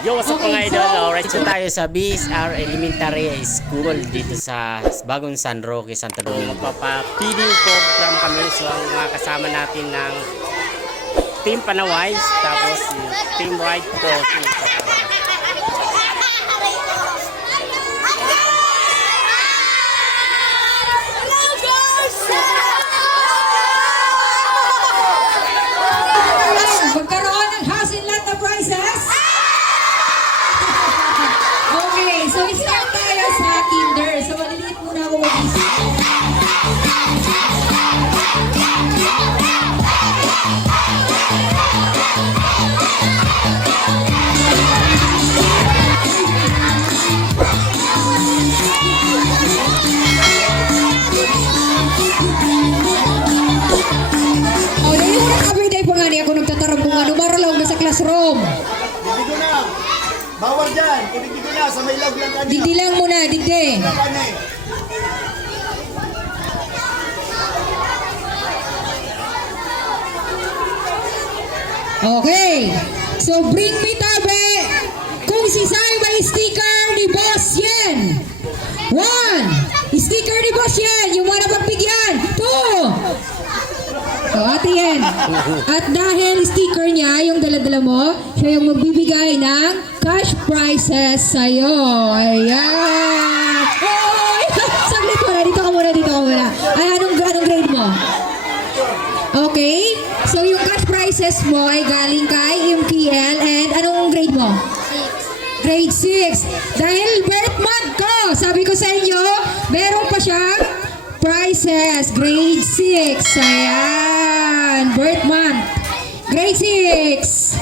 Yo, what's up mga idol? Alright, so tayo sa BSR Elementary School dito sa Bagong San Roque, Santo Domingo. Magpapa-feeding program kami. So ang mga kasama natin ng Team Panaway, tapos Team Right po. Magkaroon ng house in lot of prizes. Okay, so start tayo sa kinder. So maliliit muna ako mag-isip. Oh, dahil mo na everyday pa nga niya ako nagtatarong kung ano maralaw na sa classroom. Digdi na. Bawal dyan. Digdi na. Sa may lag lang kanina. Digdi lang muna, digdi. Okay. So bring me tabi kung si Sai may sticker ni Boss Yen. 1. Sticker ni Boss Yen. Yung mga napagbigyan. 2. So ate Yen. At dahil sticker niya, yung dala-dala mo, siya yung magbibigay ng cash prizes sa'yo. Ayan. Oy! Saglit muna. Dito ka muna. Ay, anong grade mo? Okay. So yung cash prizes mo ay galing kay MPL and anong grade mo? 6. Grade 6. Dahil birth month ko, sabi ko sa inyo, meron pa siyang prizes. Grade 6. Ayan. Birth month. Grade 6.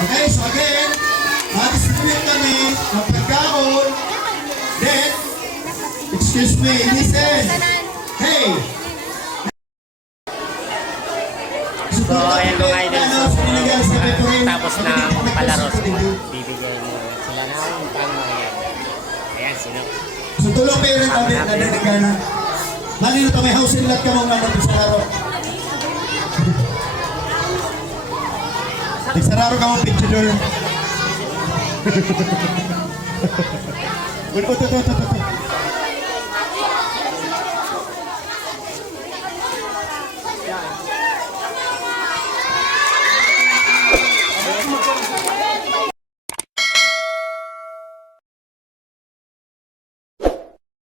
Okay, so again, distribute kami ng pagkaon. Then, excuse me, listen. Hey! So ayan mga idol, so tapos na palaro, bibigyan mo sila ng pangmayan. Ayan, sino? So tulong parent kami, narinig ka na. Malino to, may house in lot ka mong naman sa araw. Nagsararo ka mong picture. Ito.